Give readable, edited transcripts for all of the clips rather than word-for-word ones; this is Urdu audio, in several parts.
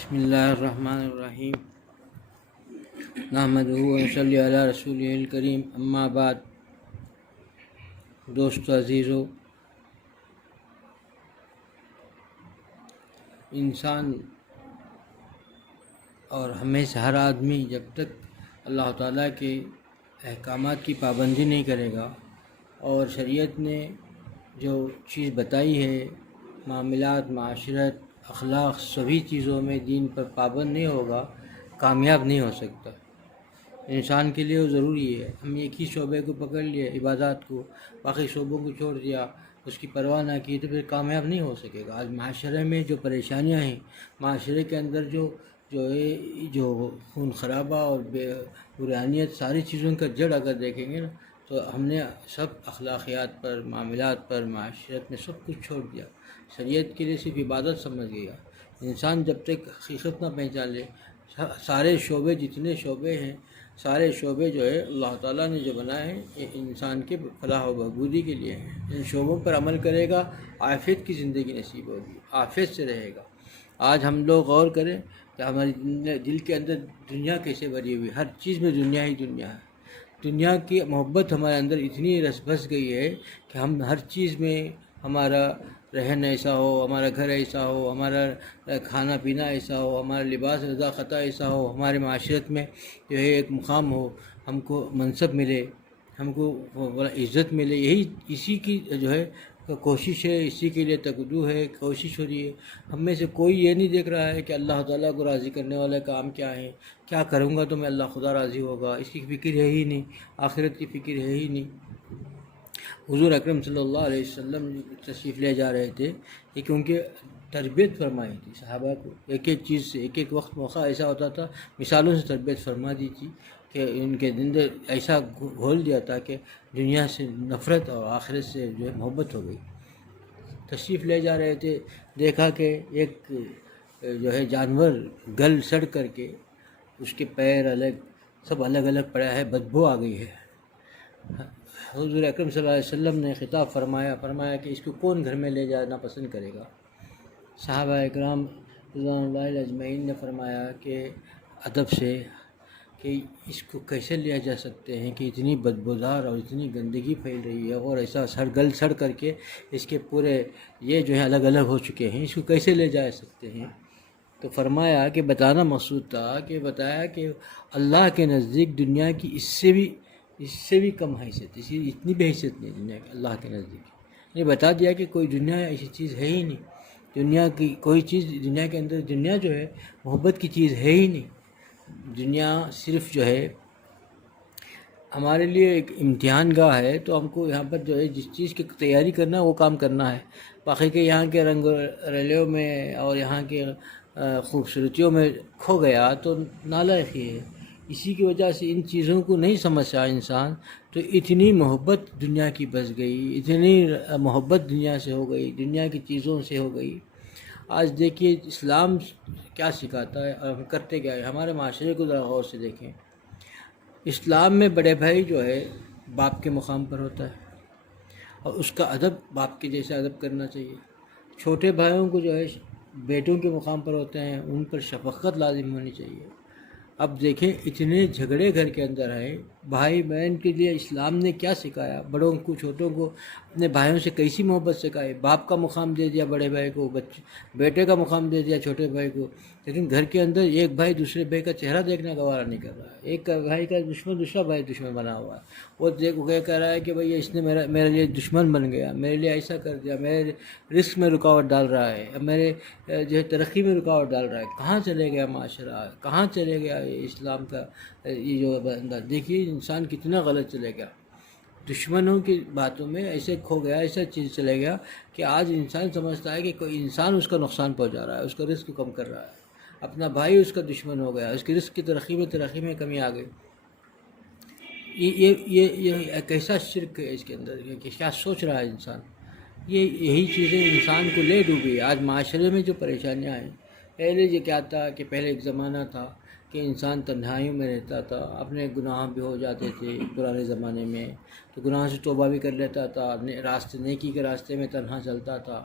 بسم اللہ الرحمن الرحیم نحمدہ و نصلی علی رسولہ الکریم اما بعد۔ دوستو عزیزو، انسان اور ہمیں سے ہر آدمی جب تک اللہ تعالیٰ کے احکامات کی پابندی نہیں کرے گا اور شریعت نے جو چیز بتائی ہے، معاملات، معاشرت، اخلاق، سبھی چیزوں میں دین پر پابند نہیں ہوگا، کامیاب نہیں ہو سکتا۔ انسان کے لیے وہ ضروری ہے۔ ہم ایک ہی شعبے کو پکڑ لیے، عبادات کو، باقی شعبوں کو چھوڑ دیا، اس کی پرواہ نہ کی، تو پھر کامیاب نہیں ہو سکے گا۔ آج معاشرے میں جو پریشانیاں ہیں، معاشرے کے اندر جو خون خرابہ اور برانیت، ساری چیزوں کا جڑ اگر دیکھیں گے نا، تو ہم نے سب اخلاقیات پر، معاملات پر، معاشرت میں سب کچھ چھوڑ دیا، شریعت کے لیے صرف عبادت سمجھ گیا۔ انسان جب تک حقیقت نہ پہچان لے، سارے شعبے، جتنے شعبے ہیں، سارے شعبے جو ہے اللہ تعالیٰ نے جو بنائے ہیں، یہ انسان کے فلاح و بہبودی کے لیے ہیں۔ ان شعبوں پر عمل کرے گا، عافیت کی زندگی نصیب ہوگی، عافیت سے رہے گا۔ آج ہم لوگ غور کریں کہ ہمارے دل کے اندر دنیا کیسے بھری ہوئی، ہر چیز میں دنیا ہی دنیا ہے۔ دنیا کی محبت ہمارے اندر اتنی رس بس گئی ہے کہ ہم ہر چیز میں، ہمارا رہن ایسا ہو، ہمارا گھر ایسا ہو، ہمارا کھانا پینا ایسا ہو، ہمارا لباس رضا خطا ایسا ہو، ہمارے معاشرت میں جو ہے ایک مقام ہو، ہم کو منصب ملے، ہم کو عزت ملے، اسی کی جو ہے کوشش ہے، اسی کے لیے تگدو ہے، کوشش ہو رہی ہے۔ ہم میں سے کوئی یہ نہیں دیکھ رہا ہے کہ اللہ تعالیٰ کو راضی کرنے والے کام کیا ہیں، کیا کروں گا تو میں اللہ خدا راضی ہوگا، اس کی فکر ہے ہی نہیں، آخرت کی فکر ہے ہی نہیں۔ حضور اکرم صلی اللہ علیہ وسلم تشریف لے جا رہے تھے، کیونکہ تربیت فرمائی تھی صحابہ کو، ایک ایک چیز سے، ایک ایک وقت موقع ایسا ہوتا تھا، مثالوں سے تربیت فرما دی تھی کہ ان کے اندر ایسا گھول دیا تھا کہ دنیا سے نفرت اور آخرت سے جو ہے محبت ہو گئی۔ تشریف لے جا رہے تھے، دیکھا کہ ایک جو ہے جانور گل سڑ کر کے اس کے پیر الگ، سب الگ الگ پڑا ہے، بدبو آ گئی ہے۔ حضور اکرم صلی اللہ علیہ وسلم نے خطاب فرمایا کہ اس کو کون گھر میں لے جانا پسند کرے گا؟ صحابہ اکرام رضوان اللہ علیہ اجمعین نے فرمایا کہ ادب سے کہ اس کو کیسے لیا جا سکتے ہیں کہ اتنی بدبودار اور اتنی گندگی پھیل رہی ہے، اور ایسا گل سڑ کر کے اس کے پورے یہ جو ہے الگ الگ ہو چکے ہیں، اس کو کیسے لے جا سکتے ہیں؟ تو فرمایا کہ بتانا مقصود تھا، کہ بتایا کہ اللہ کے نزدیک دنیا کی اس سے بھی کم حیثیت، اتنی بھی حیثیت نہیں دنیا کی اللہ کے نزدیک۔ یہ بتا دیا کہ کوئی دنیا ایسی چیز ہے ہی نہیں، دنیا کی کوئی چیز، دنیا کے اندر دنیا جو ہے محبت کی چیز ہے ہی نہیں۔ دنیا صرف جو ہے ہمارے لیے ایک امتحان گاہ ہے، تو ہم کو یہاں پر جو ہے جس چیز کی تیاری کرنا ہے وہ کام کرنا ہے، باقی کے یہاں کے رنگ ریلیوں میں اور یہاں کے خوبصورتیوں میں کھو گیا تو نالائق ہی ہے۔ اسی کی وجہ سے ان چیزوں کو نہیں سمجھا انسان، تو اتنی محبت دنیا کی بس گئی، اتنی محبت دنیا سے ہو گئی، دنیا کی چیزوں سے ہو گئی۔ آج دیکھیے اسلام کیا سکھاتا ہے اور ہم کرتے کیا ہے، ہمارے معاشرے کو ذرا غور سے دیکھیں۔ اسلام میں بڑے بھائی جو ہے باپ کے مقام پر ہوتا ہے، اور اس کا ادب باپ کے جیسا ادب کرنا چاہیے۔ چھوٹے بھائیوں کو جو ہے بیٹوں کے مقام پر ہوتے ہیں، ان پر شفقت لازم ہونی چاہیے۔ اب دیکھیں اتنے جھگڑے گھر کے اندر ہیں، بھائی بہن کے لیے اسلام نے کیا سکھایا، بڑوں کو چھوٹوں کو اپنے بھائیوں سے کیسی محبت سکھائی، باپ کا مقام دے دیا بڑے بھائی کو، بیٹے کا مقام دے دیا چھوٹے بھائی کو، لیکن گھر کے اندر ایک بھائی دوسرے بھائی کا چہرہ دیکھنا گوارا نہیں کر رہا ہے، ایک بھائی کا دشمن دوسرا بھائی دشمن بنا ہوا ہے، وہ کہہ رہا ہے کہ بھئی اس نے میرے لیے دشمن بن گیا، میرے لیے ایسا کر دیا، میرے رزق میں رکاوٹ ڈال رہا ہے، میرے جو ہے ترقی میں رکاوٹ ڈال رہا ہے۔ کہاں چلے گیا معاشرہ، کہاں چلے گیا اسلام کا یہ جو بندہ؟ دیکھیے انسان کتنا غلط چلے گیا، دشمنوں کی باتوں میں ایسے کھو گیا، ایسا چیز چلے گیا کہ آج انسان سمجھتا ہے کہ کوئی انسان اس کا نقصان پہنچا رہا ہے، اس کا رزق کم کر رہا ہے، اپنا بھائی اس کا دشمن ہو گیا، اس کی رزق کی ترقی میں کمی آ گئی۔ یہ کیسا شرک ہے اس کے اندر، کہ کیا سوچ رہا ہے انسان؟ یہی چیزیں انسان کو لے ڈوبی۔ آج معاشرے میں جو پریشانیاں ہیں، پہلے یہ کیا تھا کہ پہلے ایک زمانہ تھا کہ انسان تنہائیوں میں رہتا تھا، اپنے گناہ بھی ہو جاتے تھے پرانے زمانے میں، تو گناہ سے توبہ بھی کر لیتا تھا، نیکی کے راستے میں تنہا چلتا تھا۔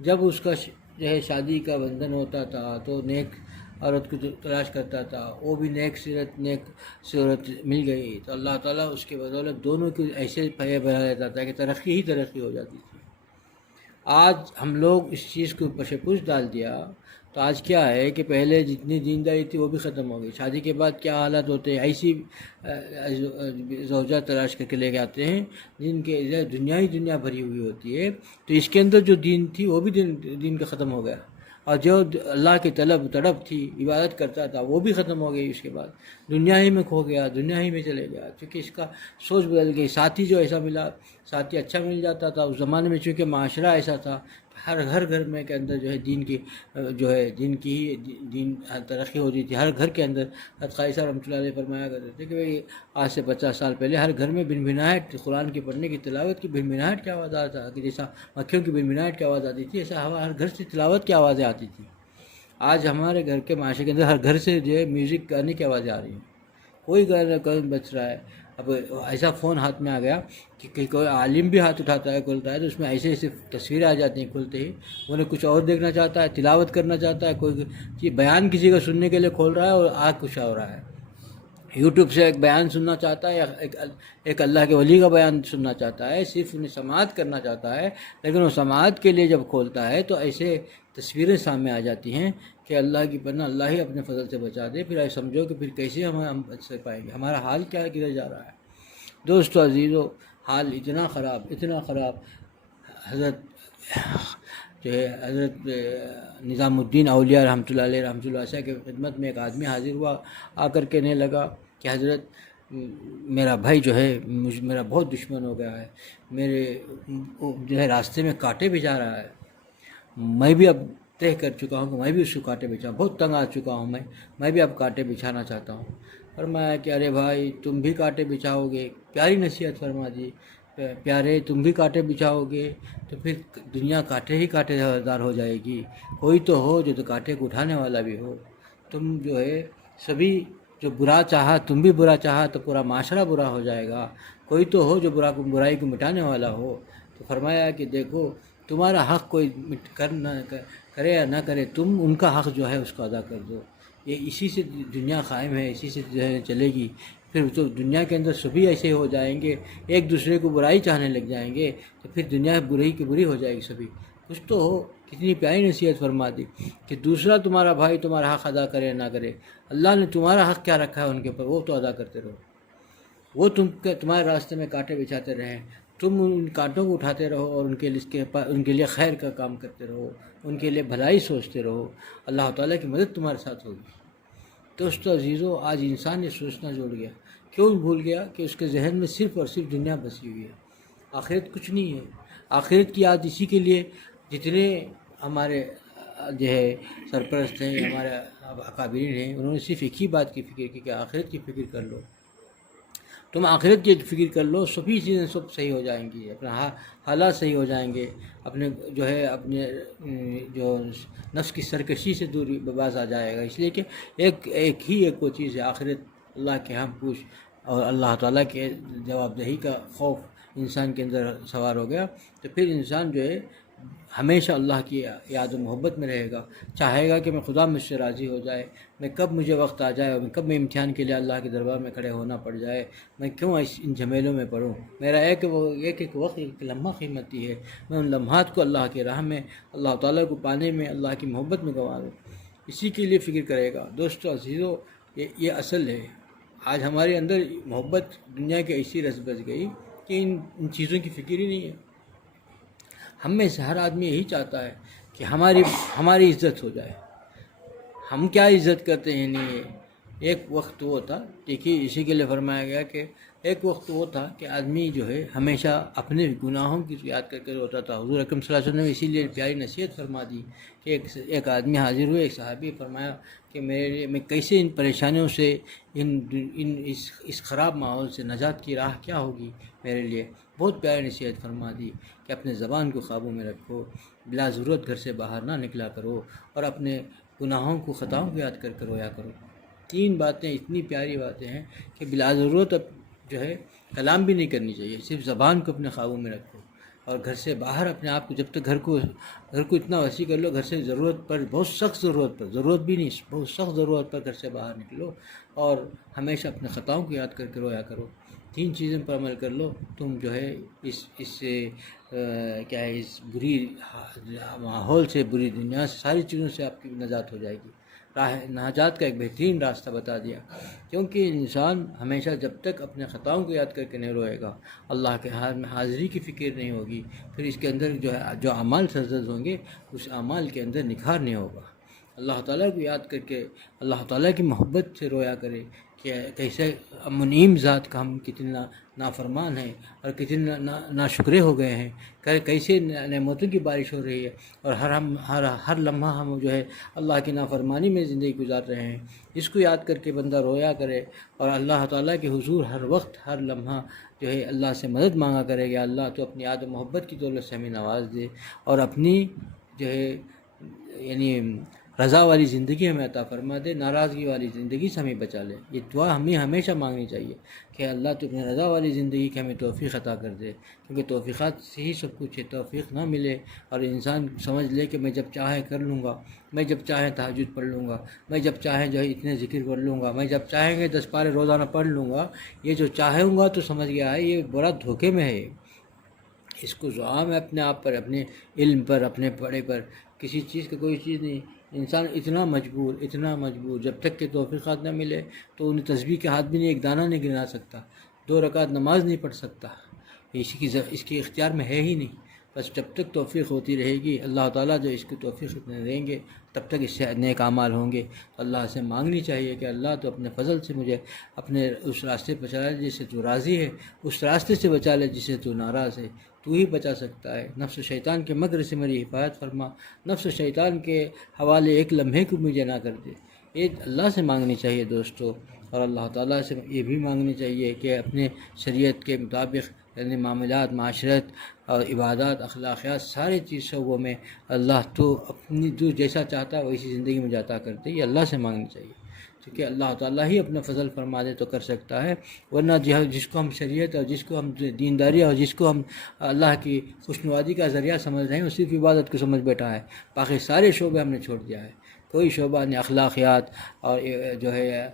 جب اس کا جو ہے شادی کا بندھن ہوتا تھا تو نیک عورت کو تلاش کرتا تھا، وہ بھی نیک صورت مل گئی تو اللہ تعالیٰ اس کے بدولت دونوں کو ایسے پہے بنا لیتا تھا کہ ترقی ہی ترقی ہو جاتی تھی۔ آج ہم لوگ اس چیز کو پش پوش ڈال دیا تو آج کیا ہے کہ پہلے جتنی دینداری تھی وہ بھی ختم ہو گئی۔ شادی کے بعد کیا حالات ہوتے ہیں، ایسی زوجہ تلاش کر کے لے کے آتے ہیں جن کے دنیا ہی دنیا بھری ہوئی ہوتی ہے، تو اس کے اندر جو دین تھی وہ بھی دین کا ختم ہو گیا، اور جو اللہ کی تڑپ تھی، عبادت کرتا تھا، وہ بھی ختم ہو گئی۔ اس کے بعد دنیا ہی میں کھو گیا، دنیا ہی میں چلے گیا، کیونکہ اس کا سوچ بدل گئی۔ ساتھی جو ایسا ملا، ساتھی اچھا مل جاتا تھا اس زمانے میں، چونکہ معاشرہ ایسا تھا ہر گھر میں کے اندر جو ہے دین کی ہی دین ترقی ہوتی تھی۔ ہر گھر کے اندر قائصہ رحمۃ اللہ علیہ فرمایا کرتے تھے کہ بھئی آج سے 50 سال پہلے ہر گھر میں بنبناہٹ قرآن کی پڑھنے کی تلاوت کی بنبناہٹ کی آواز آتا تھا، کہ جیسا مکھیوں کی بنبناہٹ کی آواز آتی تھی ایسا ہر گھر سے تلاوت کی آوازیں آتی تھی۔ آج ہمارے گھر کے معاشرے کے اندر ہر گھر سے جو ہے میوزک گانے کی آوازیں آ رہی ہیں، کوئی گانا کوئی بج رہا ہے۔ اب ایسا فون ہاتھ میں آ گیا کہ کوئی عالم بھی ہاتھ اٹھاتا ہے کھولتا ہے تو اس میں ایسے تصویریں آ جاتی ہیں کھولتے ہی، انہیں کچھ اور دیکھنا چاہتا ہے، تلاوت کرنا چاہتا ہے، کوئی بیان کسی کا سننے کے لیے کھول رہا ہے اور آگ کچھ ہو رہا ہے۔ یوٹیوب سے ایک بیان سننا چاہتا ہے یا ایک اللہ کے ولی کا بیان سننا چاہتا ہے، صرف انہیں سماعت کرنا چاہتا ہے، لیکن وہ سماعت کے لیے جب کھولتا ہے تو ایسے تصویریں سامنے آ جاتی ہیں کہ اللہ کی پناہ، اللہ ہی اپنے فضل سے بچا دے۔ پھر ایسا سمجھو کہ پھر کیسے ہم بچ سے پائیں گے، ہمارا حال کیا کدھر جا رہا ہے۔ دوستو عزیزو، حال اتنا خراب، حضرت نظام الدین اولیاء رحمۃ اللہ علیہ کے خدمت میں ایک آدمی حاضر ہوا، آ کر کہنے لگا کہ حضرت میرا بھائی جو ہے میرا بہت دشمن ہو گیا ہے، میرے جو ہے راستے میں کانٹے بچھا رہا ہے، میں بھی اب طے کر چکا ہوں کہ میں بھی اس کو کانٹے بچھاؤں، بہت تنگ آ چکا ہوں میں بھی اب کانٹے بچھانا چاہتا ہوں۔ فرمایا کہ ارے بھائی تم بھی کانٹے بچھاؤ گے، پیاری نصیحت فرما دی، پیارے تم بھی کانٹے بچھاؤ گے تو پھر دنیا کانٹے دار ہو جائے گی، کوئی تو ہو جو تو کانٹے کو اٹھانے والا بھی ہو۔ تم جو ہے سبھی جو برا چاہا، تم بھی برا چاہا تو پورا معاشرہ برا ہو جائے گا، کوئی تو ہو جو برائی کو مٹانے والا ہو۔ تو فرمایا کہ دیکھو تمہارا حق کوئی کرے یا نہ کرے، تم ان کا حق جو ہے اس کو ادا کر دو، یہ اسی سے دنیا قائم ہے، اسی سے جو ہے چلے گی۔ پھر تو دنیا کے اندر سبھی ایسے ہو جائیں گے، ایک دوسرے کو برائی چاہنے لگ جائیں گے تو پھر دنیا بری کی بری ہو جائے گی سبھی۔ کچھ تو ہو، کتنی پیاری نصیحت فرما دی کہ دوسرا تمہارا بھائی تمہارا حق ادا کرے نہ کرے، اللہ نے تمہارا حق کیا رکھا ہے ان کے اوپر، وہ تو ادا کرتے رہو۔ وہ تمہارے راستے میں کانٹے بچھاتے رہیں، تم ان کانٹوں کو اٹھاتے رہو اور ان کے لیے خیر کا کام کرتے رہو، ان کے لیے بھلائی سوچتے رہو، اللہ تعالیٰ کی مدد تمہارے ساتھ ہوگی۔ دوستو عزیزو، آج انسان یہ سوچنا چھوڑ گیا، کیوں بھول گیا کہ اس کے ذہن میں صرف اور صرف دنیا بسی ہوئی ہے، آخرت کچھ نہیں ہے۔ آخرت کی یاد اسی کے لیے جتنے ہمارے جو ہے سرپرست ہیں، ہمارے اکابرین ہیں، انہوں نے صرف ایک ہی بات کی فکر کی کہ آخرت کی فکر کر لو، تم آخرت کی فکر کر لو، سبھی چیزیں سب صحیح ہو جائیں گی، اپنا حالات صحیح ہو جائیں گے، اپنے جو نفس کی سرکشی سے دوری باز آ جائے گا۔ اس لیے کہ ایک وہ چیز ہے آخرت، اللہ کے ہم پوچھ اور اللہ تعالیٰ کے جواب دہی کا خوف انسان کے اندر سوار ہو گیا تو پھر انسان جو ہے ہمیشہ اللہ کی یاد و محبت میں رہے گا، چاہے گا کہ میں خدا مجھ سے راضی ہو جائے، میں کب مجھے وقت آ جائے اور کب میں امتحان کے لیے اللہ کے دربار میں کھڑے ہونا پڑ جائے، میں کیوں ان جھمیلوں میں پڑھوں، میرا ایک وقت ایک لمحہ قیمتی ہے، میں ان لمحات کو اللہ کی راہ میں، اللہ تعالیٰ کو پانے میں، اللہ کی محبت میں گنوا دوں، اسی کے لیے فکر کرے گا۔ دوستو عزیزو، یہ اصل ہے۔ آج ہمارے اندر محبت دنیا کی ایسی رس بس گئی کہ ان چیزوں کی فکر ہی نہیں ہے۔ ہم میں سے ہر آدمی یہی چاہتا ہے کہ ہماری عزت ہو جائے، ہم کیا عزت کرتے ہیں نہیں۔ ایک وقت وہ تھا، دیکھیے اسی کے لیے فرمایا گیا کہ ایک وقت وہ تھا کہ آدمی جو ہے ہمیشہ اپنے گناہوں کی یاد کر کے روتا تھا۔ حضور اکرم صلی اللہ علیہ وسلم نے اسی لیے پیاری نصیحت فرما دی کہ ایک آدمی حاضر ہوئے، ایک صحابی، فرمایا کہ میں کیسے ان پریشانیوں سے، اس خراب ماحول سے نجات کی راہ کیا ہوگی میرے لیے۔ بہت پیاری نصیحت فرما دی کہ اپنے زبان کو قابو میں رکھو، بلا ضرورت گھر سے باہر نہ نکلا کرو، اور اپنے گناہوں کو، خطاؤں کو یاد کر کے رویا کرو۔ 3 باتیں اتنی پیاری باتیں ہیں کہ بلا ضرورت اب جو ہے کلام بھی نہیں کرنی چاہیے، صرف زبان کو اپنے قابو میں رکھو۔ اور گھر سے باہر اپنے آپ کو جب تک گھر کو اتنا وسیع کر لو، گھر سے ضرورت پر، بہت سخت ضرورت بھی نہیں، بہت سخت ضرورت پر گھر سے باہر نکلو، اور ہمیشہ اپنے خطاؤں کو یاد کر کے رویا کرو۔ 3 چیزوں پر عمل کر لو، تم جو ہے اس سے کیا ہے، اس بری ماحول سے، بری دنیا سے، ساری چیزوں سے آپ کی نجات ہو جائے گی۔ نجات کا ایک بہترین راستہ بتا دیا، کیونکہ انسان ہمیشہ جب تک اپنے خطاؤں کو یاد کر کے نہیں روئے گا، اللہ کے حاضری کی فکر نہیں ہوگی، پھر اس کے اندر جو اعمال سرزد ہوں گے، اس اعمال کے اندر نکھار نہیں ہوگا۔ اللہ تعالیٰ کو یاد کر کے اللہ تعالیٰ کی محبت سے رویا کرے کہ کیسے منعیم ذات کا ہم کتنا نافرمان ہیں اور کتنے ناشکرے ہو گئے ہیں، کیسے نعمتوں کی بارش ہو رہی ہے، اور ہر لمحہ ہم جو ہے اللہ کی نافرمانی میں زندگی گزار رہے ہیں۔ اس کو یاد کر کے بندہ رویا کرے، اور اللہ تعالیٰ کے حضور ہر وقت، ہر لمحہ جو ہے اللہ سے مدد مانگا کرے گا، اللہ تو اپنی یاد و محبت کی دولت سے ہمیں نواز دے، اور اپنی جو ہے یعنی رضا والی زندگی ہمیں عطا فرما دے، ناراضگی والی زندگی سے ہمیں بچا لے۔ یہ دعا ہمیں ہمیشہ مانگنی چاہیے کہ اللہ تو اپنے رضا والی زندگی کی ہمیں توفیق عطا کر دے، کیونکہ توفیقات سے ہی سب کچھ ہے۔ توفیق نہ ملے اور انسان سمجھ لے کہ میں جب چاہے کر لوں گا، میں جب چاہے تہجد پڑھ لوں گا، میں جب چاہے جو ہے اتنے ذکر کر لوں گا، میں جب چاہیں گے 10 پارے روزانہ پڑھ لوں گا، یہ جو چاہوں گا تو سمجھ گیا ہے یہ بڑا دھوکے میں ہے۔ اس کو زعام ہے اپنے آپ پر، اپنے علم پر، اپنے پڑھے پر، کسی چیز کا کوئی چیز نہیں۔ انسان اتنا مجبور جب تک کہ توفیقات نہ ملے تو انہیں تسبیح کے ہاتھ بھی نہیں، ایک دانہ نہیں گنا سکتا، 2 رکعت نماز نہیں پڑھ سکتا، اس کی اختیار میں ہے ہی نہیں۔ بس جب تک توفیق ہوتی رہے گی، اللہ تعالیٰ جو اس کی توفیق دیں گے، تب تک اس سے نیک اعمال ہوں گے۔ اللہ سے مانگنی چاہیے کہ اللہ تو اپنے فضل سے مجھے اپنے اس راستے پر چلا لے جس سے تو راضی ہے، اس راستے سے بچا لے جس سے تو ناراض ہے، تو ہی بچا سکتا ہے۔ نفس و شیطان کے مکر سے میری حفاظت فرما، نفس و شیطان کے حوالے ایک لمحے کو مجھے نہ کر دے۔ یہ اللہ سے مانگنی چاہیے دوستو، اور اللہ تعالیٰ سے یہ بھی مانگنی چاہیے کہ اپنے شریعت کے مطابق، یعنی معاملات، معاشرت اور عبادات، اخلاقیات، سارے چیز شعبوں میں اللہ تو اپنی جو جیسا چاہتا ہے ویسی زندگی میں عطا کرتے، یہ اللہ سے مانگنی چاہیے، کیونکہ اللہ تعالیٰ ہی اپنا فضل فرما دے تو کر سکتا ہے، ورنہ جس کو ہم شریعت اور جس کو ہم دینداری اور جس کو ہم اللہ کی خوشنودی کا ذریعہ سمجھ رہے ہیں، وہ صرف عبادت کو سمجھ بیٹھا ہے، باقی سارے شعبے ہم نے چھوڑ دیا ہے۔ کوئی شعبہ نہیں، اخلاقیات اور جو ہے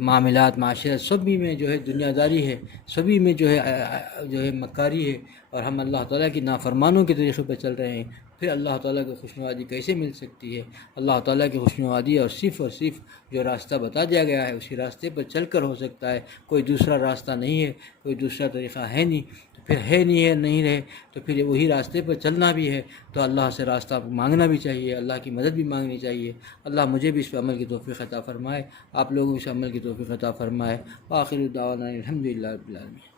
معاملات، معاشرت، سبھی میں جو ہے دنیا داری ہے، سبھی میں جو ہے مکاری ہے، اور ہم اللہ تعالیٰ کی نافرمانوں کے طریقے پر چل رہے ہیں، پھر اللہ تعالیٰ کی خوشنودی کیسے مل سکتی ہے؟ اللہ تعالیٰ کی خوشنودی اور صرف جو راستہ بتا دیا گیا ہے اسی راستے پر چل کر ہو سکتا ہے، کوئی دوسرا راستہ نہیں ہے، کوئی دوسرا طریقہ ہے نہیں، تو پھر نہیں رہے تو پھر وہی راستے پر چلنا بھی ہے، تو اللہ سے راستہ مانگنا بھی چاہیے، اللہ کی مدد بھی مانگنی چاہیے۔ اللہ مجھے بھی اس پر عمل کی توفیق عطا فرمائے، آپ لوگوں کو اس عمل کی توفیق عطا فرمائے۔ وآخر دعوانا الحمدللہ رب العالمین۔